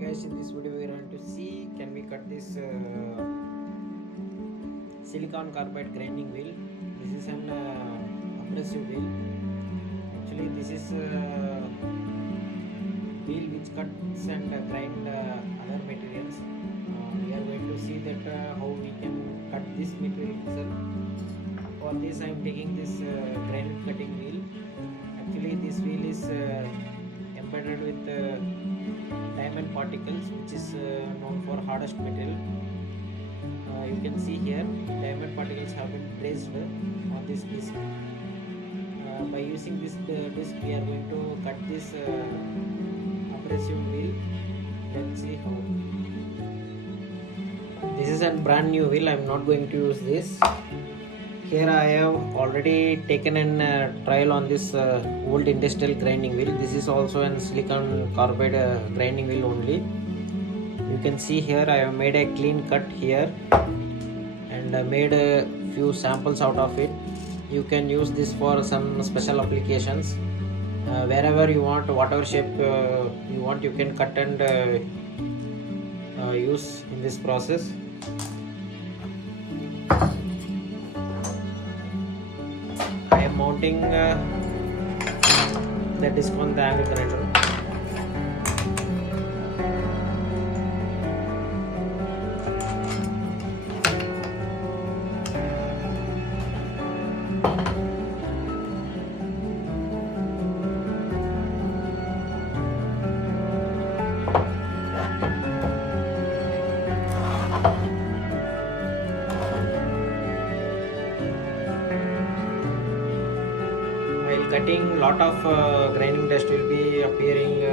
guys, in this video we are going to see can we cut this silicon carbide grinding wheel. This is an abrasive wheel. Actually this is wheel which cuts and grind other materials. We are going to see that how we can cut this material itself. For this I am taking this granite cutting wheel. Actually this wheel is embedded with diamond particles, which is known for hardest metal. You can see here diamond particles have been placed on this disc. By using this disc we are going to cut this abrasive wheel. Let's see how. This is a brand new wheel. I am not going to use this. Here I have already taken a trial on this old industrial grinding wheel. This is also a silicon carbide grinding wheel only. You can see here I have made a clean cut here and made a few samples out of it. You can use this for some special applications. Wherever you want, whatever shape you want, you can cut and use in this process. I am mounting the disc on the angle grinder. While cutting, lot of grinding dust will be appearing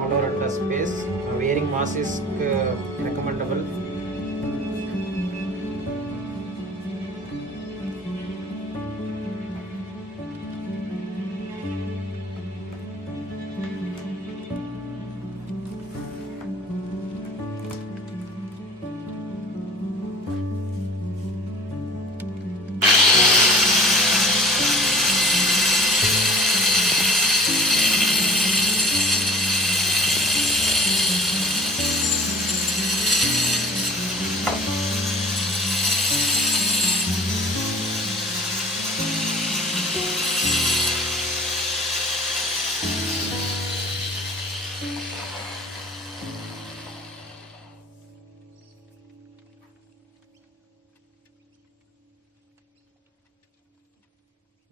all over the space. Wearing mask is recommendable.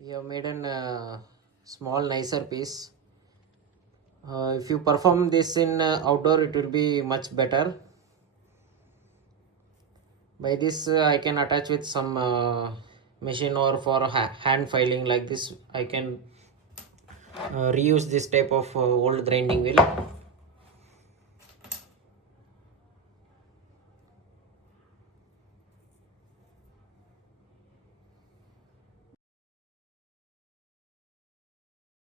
We have made a small nicer piece. If you perform this in outdoor, it will be much better. By this I can attach with some machine, or for hand filing like this I can reuse this type of old grinding wheel.